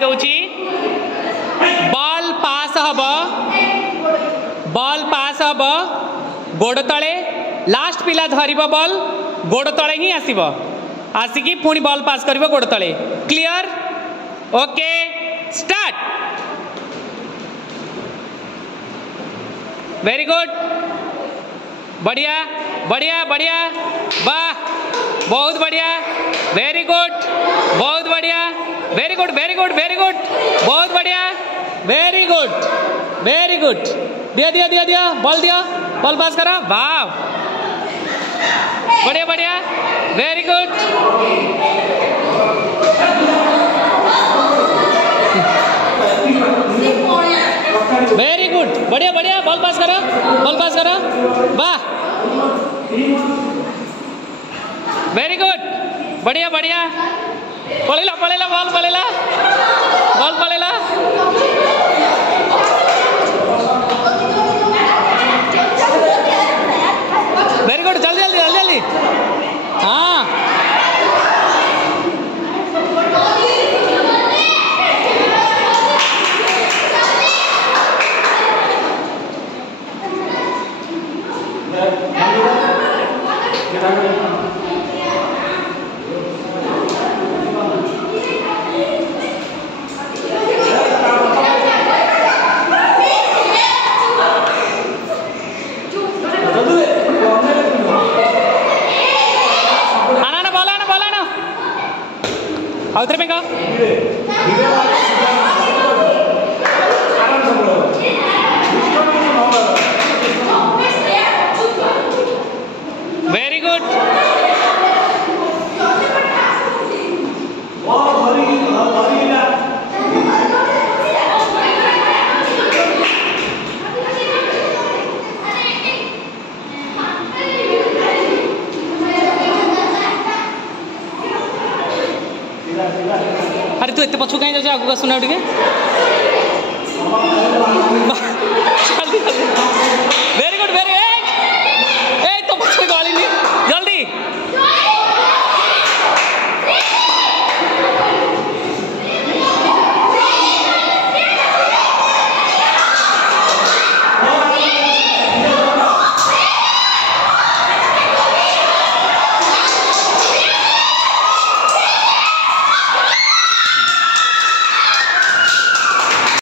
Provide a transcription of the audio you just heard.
दौची ball pass हम गोड़ तले लास्ट पिला धरिब बॉल गोड़ तले ही आसिब आसिकी पुणी बॉल पास करिब गोड़ तले clear okay start very good बढ़िया बढ़िया बढ़िया वाह बहुत बढ़िया वेरी गुड बहुत बढ़िया very good very good very good बहुत बढ़िया वेरी गुड वेरी गुड दिया दिया दिया दिया बॉल पास करो वाह बढ़िया बढ़िया वेरी गुड वेरी गुड बढ़िया बढ़िया बॉल पास करो वाह वेरी गुड बढ़िया बढ़िया पळेला पळेला बॉल पळेला वेरी गुड जल्दी जल्दी जल्दी जल्दी हाँ उधर में का वेरी गुड अरे तू एत पछू कहीं जाऊँ आगू आसुना टे